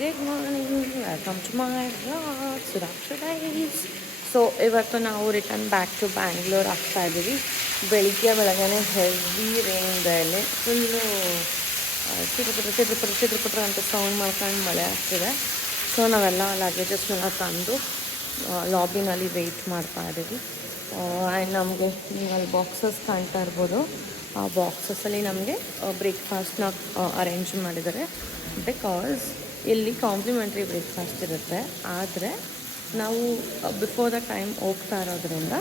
Good morning, welcome to my vlog Suraksha diaries. So ಇವತ್ತು ನಾವು return back to Bangalore ಆಗ್ತಾ ಇದ್ದೀವಿ. ಬೆಳಗ್ಗೆನೇ ಹೆವಿ ರೈನ್ದಲ್ಲಿ ಫುಲ್ಲು ಚಿತ್ರಪಟ್ರ ಅಂತ ಸೌಂಡ್ ಮಾಡ್ಕೊಂಡು ಮಳೆ ಆಗ್ತಿದೆ. ಸೊ ನಾವೆಲ್ಲ ಲಗೇಜಸ್ನೆಲ್ಲ ತಂದು ಲಾಬಿನಲ್ಲಿ ವೆಯ್ಟ್ ಮಾಡ್ತಾ ಇದ್ದೀವಿ. ಆ್ಯಂಡ್ ನಮಗೆ ನೀವು ಅಲ್ಲಿ ಬಾಕ್ಸಸ್ ಕಾಣ್ತಾ ಇರ್ಬೋದು. ಆ ಬಾಕ್ಸಸ್ಸಲ್ಲಿ ನಮಗೆ ಬ್ರೇಕ್ಫಾಸ್ಟ್ನ ಅರೇಂಜ್ ಮಾಡಿದ್ದಾರೆ. ಬಿಕಾಸ್ ಇಲ್ಲಿ ಕಾಂಪ್ಲಿಮೆಂಟ್ರಿ ಬ್ರೇಕ್ಫಾಸ್ಟ್ ಇರುತ್ತೆ. ಆದರೆ ನಾವು ಬಿಫೋರ್ ದ ಟೈಮ್ ಹೋಗ್ತಾ ಇರೋದ್ರಿಂದ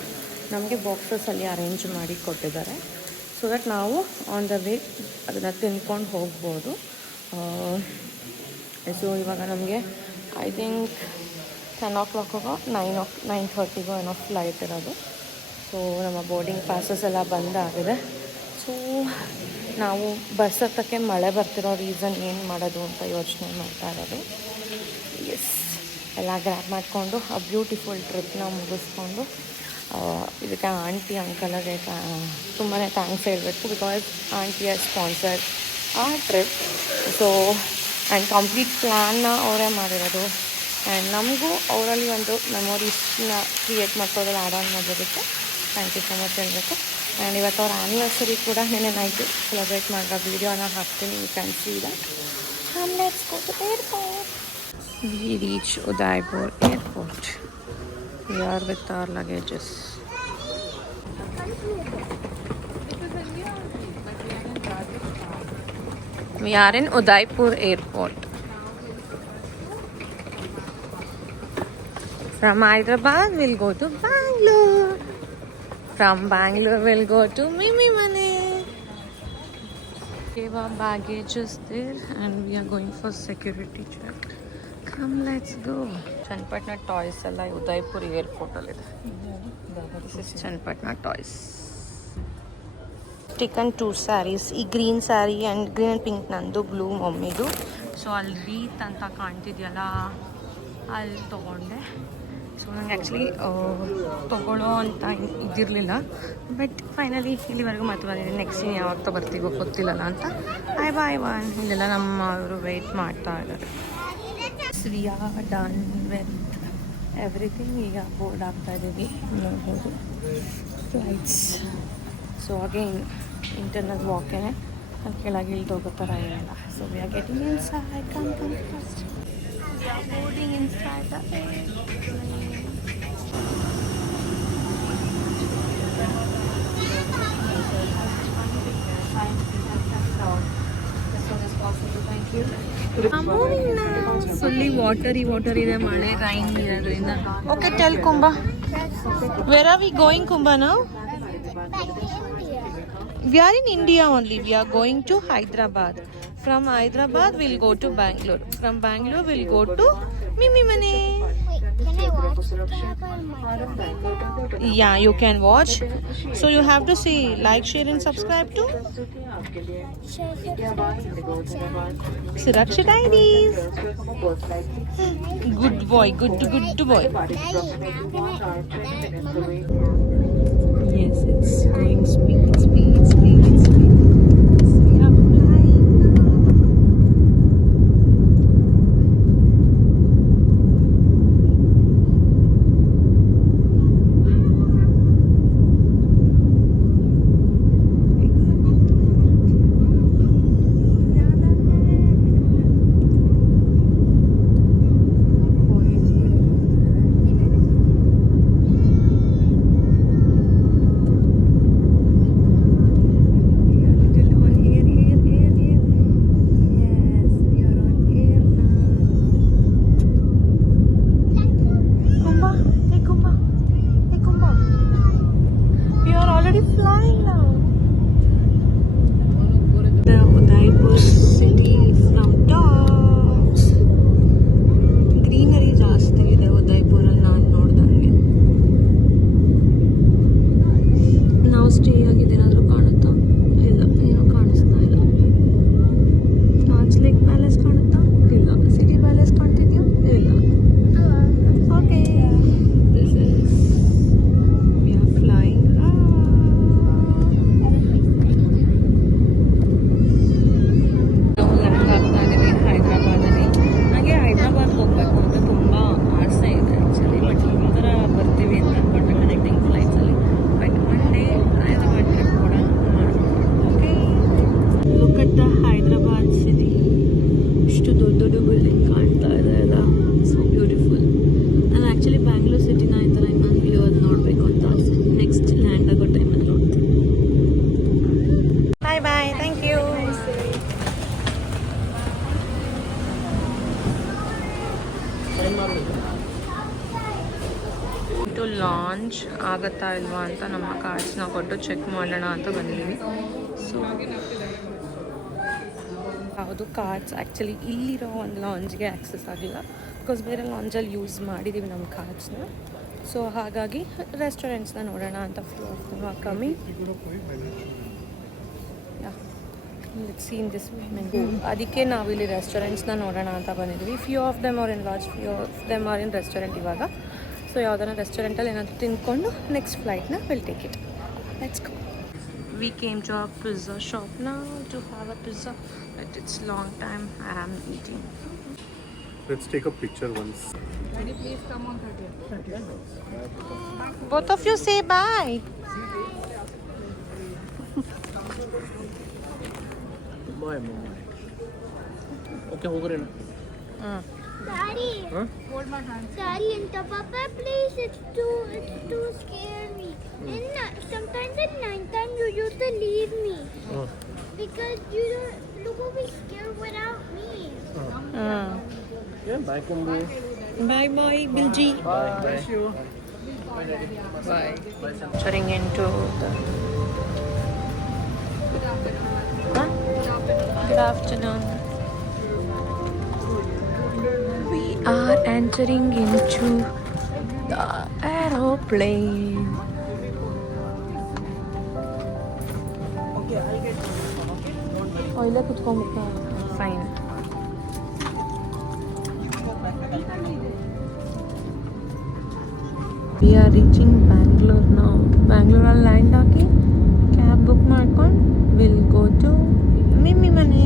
ನಮಗೆ ಬಾಕ್ಸಸ್ಸಲ್ಲಿ ಅರೇಂಜ್ ಮಾಡಿ ಕೊಟ್ಟಿದ್ದಾರೆ. ಸೊ ದಟ್ ನಾವು ಆನ್ ದ ವೇ ಅದನ್ನು ತಿನ್ಕೊಂಡು ಹೋಗ್ಬೋದು. ಸೊ ಇವಾಗ ನಮಗೆ ಐ ಥಿಂಕ್ 10 o'clockಗೋ 9:30ಗೋ ಏನೋ ಫ್ಲೈಟ್ ಇರೋದು. ಸೊ ನಮ್ಮ ಬೋರ್ಡಿಂಗ್ ಪಾಸಸ್ ಎಲ್ಲ ಬಂದಾಗಿದೆ. ಸೊ ನಾವು ಬಸ್ ಹತ್ತಕ್ಕೆ ಮಳೆ ಬರ್ತಿರೋ ರೀಸನ್ ಏನು ಮಾಡೋದು ಅಂತ ಯೋಚನೆ ಮಾಡ್ತಾ ಇರೋದು. ಎಸ್, ಎಲ್ಲ ಗ್ರ್ಯಾಬ್ ಮಾಡಿಕೊಂಡು ಆ ಬ್ಯೂಟಿಫುಲ್ ಟ್ರಿಪ್ನ ಮುಗಿಸ್ಕೊಂಡು ಇದಕ್ಕೆ ಆಂಟಿ ಅಂಕಲ್ಗೆ ತುಂಬಾ ಥ್ಯಾಂಕ್ಸ್ ಹೇಳಬೇಕು. ಬಿಕಾಸ್ ಆಂಟಿಯ ಸ್ಪಾನ್ಸರ್ ಆ ಟ್ರಿಪ್. ಸೊ ಆ್ಯಂಡ್ ಕಂಪ್ಲೀಟ್ ಪ್ಲ್ಯಾನ್ನ ಅವರೇ ಮಾಡಿರೋದು. ಆ್ಯಂಡ್ ನಮಗೂ ಅವರಲ್ಲಿ ಒಂದು ಮೆಮೊರೀಸ್ನ ಕ್ರಿಯೇಟ್ ಮಾಡ್ಕೋದ್ರಲ್ಲಿ ಆ್ಯಡ್ ಆನ್ ಮಾಡೋದಕ್ಕೆ ಥ್ಯಾಂಕ್ ಯು ಸೊ ಮಚ್ ಹೇಳಬೇಕು. ಆ್ಯಂಡ್ ಇವತ್ತು ಅವ್ರ ಆ್ಯನಿವರ್ಸರಿ ಕೂಡ ನೆನ್ನೆ ನೈಟು ಸೆಲೆಬ್ರೇಟ್ ಮಾಡೋ ವೀಡಿಯೋನ ಹಾಕ್ತೀನಿ. You can see that. Let's go to airport. We reach Udaipur airport. We are with our luggages. We are in Udaipur airport. From Hyderabad we'll go to Bangalore. From Bangalore we'll go to Mimimane. Our baggage is there and we are going for security check. Come, let's go. Chanpatna Toys alla Udaipur airport allide. This is Chanpatna Toys. Taken 2 sarees. ಈ green sari and green and pink ನಂದು, blue ಮಮ್ಮಿದು. So ಅಲ್ಲಿ ರೀತ್ ಅಂತ ಕಾಣ್ತಿದೆಯಲ್ಲ ಅಲ್ಲಿ ತೊಗೊಂಡೆ. So ನನಗೆ actually ತೊಗೊಳ್ಳೋ ಅಂತ ಇದಿರಲಿಲ್ಲ. But finally ಇಲ್ಲಿವರೆಗೂ ಮತ್ತೆ ಬಂದಿದ್ದೀನಿ. ನೆಕ್ಸ್ಟ್ ಇನ್ನು ಯಾವಾಗ ತೊಗೊಳ್ತೀವೋ ಗೊತ್ತಿಲ್ಲಲ್ಲ ಅಂತ ಬಾಯ್ ಇಲ್ಲೆಲ್ಲ ನಮ್ಮ ಅವರು ವೆಯ್ಟ್ ಮಾಡ್ತಾ ಇದ್ದಾರೆ. We are done with everything. ಈಗ ಬೋರ್ಡ್ ಆಗ್ತಾ ಇದ್ದೀವಿ. ನೋಡ್ಬೋದು ಫ್ಲೈಟ್ಸ್. ಸೊ ಅಗೇನ್ ಇಂಟರ್ನಲ್ ವಾಕೇನೆ, ಅಲ್ಲಿ ಕೆಳಗೆ ಇಳ್ದು ಹೋಗೋ ಥರ ಏನಿಲ್ಲ. So we are getting inside. Come first. We are boarding inside the airplane. Fully water ಇದೆ, ಮಳೆ ರೈನ್ ಇರೋದ್ರಿಂದ. Okay, tell Kumba. Where are we going Kumba ನಾವು? We are in India only. We are going to Hyderabad. From Hyderabad we'll go to Bangalore. From Bangalore we'll go to Mimimane. Can I watch? Yeah, you can watch. So you have to say like, share and subscribe to Suraksha Diaries. Good boy, good boy. Yes, it's going speed. ಆಗುತ್ತಾ ಇಲ್ವಾ ಅಂತ ನಮ್ಮ ಕಾರ್ಡ್ಸ್ನ ಕೊಟ್ಟು check ಮಾಡೋಣ ಅಂತ ಬಂದಿದ್ದೀವಿ. So ಯಾವುದು cards actually ಇಲ್ಲಿರೋ ಒಂದು ಲಾಂಜ್ಗೆ ಆ್ಯಕ್ಸಸ್ ಆಗಿಲ್ಲ, ಬಿಕಾಸ್ ಬೇರೆ ಲಾಂಜಲ್ಲಿ ಯೂಸ್ ಮಾಡಿದ್ದೀವಿ ನಮ್ಮ ಕಾರ್ಡ್ಸ್ನ. ಸೊ ಹಾಗಾಗಿ ರೆಸ್ಟೋರೆಂಟ್ಸ್ನ ನೋಡೋಣ ಅಂತ few of them are coming. Let's see in this menu. ಅದಕ್ಕೆ ನಾವಿಲ್ಲಿ ರೆಸ್ಟೋರೆಂಟ್ಸ್ನ ನೋಡೋಣ ಅಂತ ಬಂದಿದ್ವಿ. Few of them are in lodge, few of them are in restaurant ಇವಾಗ. ಸೊ ಯಾವ್ದಾರ ರೆಸ್ಟೋರೆಂಟಲ್ಲಿ ಏನಾದರೂ ತಿಂದ್ಕೊಂಡು ನೆಕ್ಸ್ಟ್ ಫ್ಲೈಟ್ನ will take it. Let's go. We came to a pizza shop now to have a pizza, but it's long time I am eating. Let's take a picture once. Can you please come on 30th? Both of you say bye. Bye, mom. Okay, ಹೋಗ್ರಿ. Daddy. Huh? Hold my hand. Daddy and Papa, please. It's too scary. And sometimes at night time you used to leave me because you look over scared without me. Yeah, bye, Kumbu. Bye bye, Bilji. Bye. Bye. Bye. Entering into the. Huh? Good afternoon. We are entering into the aeroplane. Fine. We are reaching Bangalore now. Bangalore land ಆಗಿ cab book ಮಾಡ್ಕೊಂಡು will go to ಮಿಮ್ಮಿ ಮನೆ.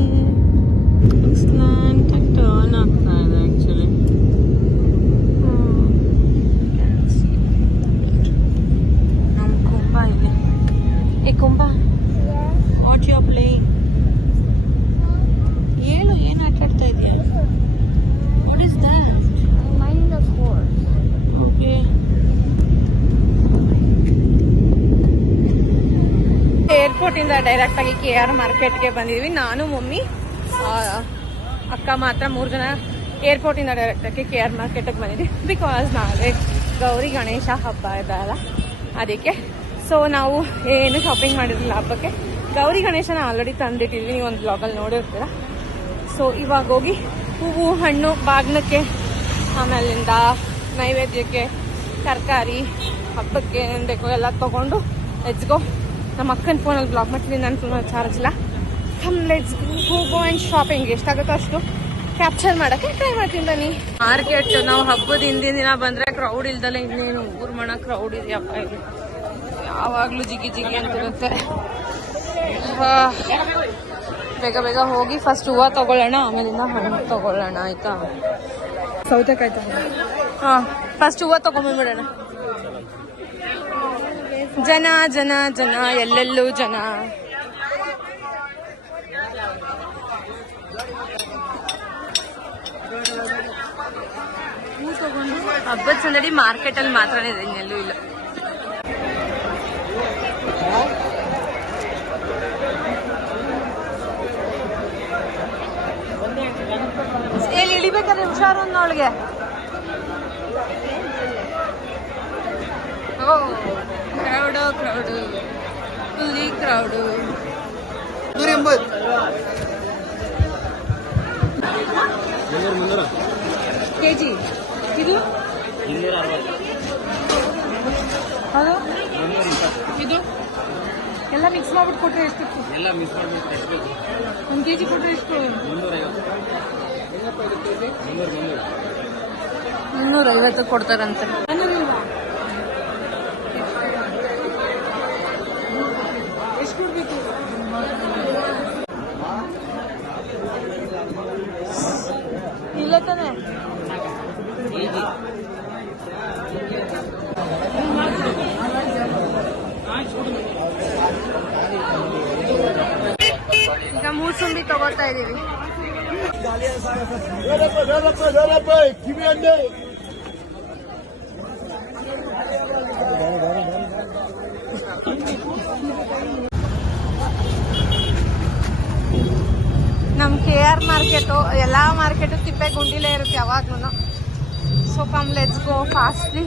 Slant turn ಆಗ್ತಾ ಇದೆ actually. ನಮ್ಮ ಕುಂಬ ಇದೆ. ಏ Kumba, what you are playing? ಹೇಳು, ಏನು ಆಟ ಆಡ್ತಾ ಇದೆಯಾ? What is that? Mine is horse. Okay. ಏರ್ಪೋರ್ಟಿಂದ ಡೈರೆಕ್ಟಾಗಿ KR ಮಾರ್ಕೆಟ್ಗೆ ಬಂದಿದ್ವಿ. ನಾನು, ಮಮ್ಮಿ, ಅಕ್ಕ ಮಾತ್ರ 3 ಜನ ಏರ್ಪೋರ್ಟಿಂದ ಡೈರೆಕ್ಟಾಗಿ KR ಮಾರ್ಕೆಟಿಗೆ ಬಂದಿದ್ವಿ. ಬಿಕಾಸ್ ನಾಳೆ ಗೌರಿ ಗಣೇಶ ಹಬ್ಬ ಇದಲ್ಲ, ಅದಕ್ಕೆ. ಸೊ ನಾವು ಏನು ಶಾಪಿಂಗ್ ಮಾಡಿರಲಿಲ್ಲ ಹಬ್ಬಕ್ಕೆ. ಗೌರಿ ಗಣೇಶನ ಆಲ್ರೆಡಿ ತಂದಿಟ್ಟಿದ್ವಿ, ನೀವು ಒಂದು ಬ್ಲಾಗಲ್ಲಿ ನೋಡಿರ್ತೀರ. ಸೊ ಇವಾಗ ಹೋಗಿ ಹೂವು, ಹಣ್ಣು, ಬಾಗ್ನಕ್ಕೆ, ಆಮೇಲಿಂದ ನೈವೇದ್ಯಕ್ಕೆ, ತರಕಾರಿ, ಹಬ್ಬಕ್ಕೆ ಏನು ಬೇಕು ಎಲ್ಲ ತೊಗೊಂಡು ಲೆಟ್ಸ್ ಗೋ. ನಮ್ಮ ಅಕ್ಕನ ಫೋನಲ್ಲಿ ಬ್ಲಾಕ್ ಮಾಡ್ತೀನಿ, ನನ್ನ ಫೋನಲ್ಲಿ ಚಾರ್ಜ್ ಇಲ್ಲ. Come let's go and shopping. ಎಷ್ಟಾಗುತ್ತೋ ಅಷ್ಟು ಕ್ಯಾಪ್ಚರ್ ಮಾಡೋಕ್ಕೆ ಟ್ರೈ ಮಾಡ್ತೀನಿ ಬನ್ನಿ. ಮಾರ್ಕೆಟ್ ನಾವು ಹಬ್ಬದ ಹಿಂದಿನ ದಿನ ಬಂದರೆ ಕ್ರೌಡ್ ಇಲ್ದಲ್ಲ ಇನ್ನೇನು ಊರು ಮಣ ಕ್ರೌಡ್ ಇದೆಯಪ್ಪ ಇಲ್ಲಿ. ಯಾವಾಗಲೂ ಜಿಗಿ ಜಿಗಿ ಅಂತಿರುತ್ತೆ. ಬೇಗ ಬೇಗ ಹೋಗಿ ಫಸ್ಟ್ ಹೂವು ತೊಗೊಳ್ಳೋಣ, ಆಮೇಲಿಂದ ಹಣ್ಣು ತೊಗೊಳ್ಳೋಣ, ಆಯಿತಾ? ಸೌತೆಕಾಯಿ ತಗೊಳ್ಳೋಣ. ಹಾಂ, ಫಸ್ಟ್ ಹೂವು ತೊಗೊಂಬಂದ್ಬಿಡೋಣ. ಜನ ಜನ ಜನ, ಎಲ್ಲೆಲ್ಲೂ ಜನ. ಹೂ ತಗೊಂಡು ಹಬ್ಬದ ಸಂದಡಿ ಮಾರ್ಕೆಟಲ್ಲಿ ಮಾತ್ರನೇ ಇದೆ, ಇನ್ನೆಲ್ಲೂ ಇಲ್ಲ. ಎಲ್ಲಿ ಇಳಿಬೇಕಾದ್ರೆ ಹುಷಾರು ಅನ್ನೋಳಿಗೆ. Crowd crowd, fully crowd. KG ಇದು ಅದು ಇದು ಎಲ್ಲ ಮಿಕ್ಸ್ ಮಾಡ್ಬಿಟ್ಟು ಕೊಟ್ಟರೆ ಎಷ್ಟಿತ್ತು? ಎಲ್ಲ ಮಿಸ್ ಮಾಡ್ಬಿಟ್ಟು 1 kg ಕೊಟ್ಟರೆ ಎಷ್ಟು? 350 ಕೊಡ್ತಾರಂತೆ. ಎಷ್ಟು ಕೊಡ್ಬೇಕು? ಇಲ್ಲ ತಾನೆ. ಈಗ ಮೂಸುಂಬಿ ತಗೋತಾ ಇದೀವಿ. ನಮ್ಮ KR ಮಾರ್ಕೆಟು, ಎಲ್ಲ ಮಾರ್ಕೆಟು ತಿಪ್ಪೆ ಗುಂಡಿಲೇ ಇರುತ್ತೆ ಯಾವಾಗ್ಲೂ. So come let's go fastly.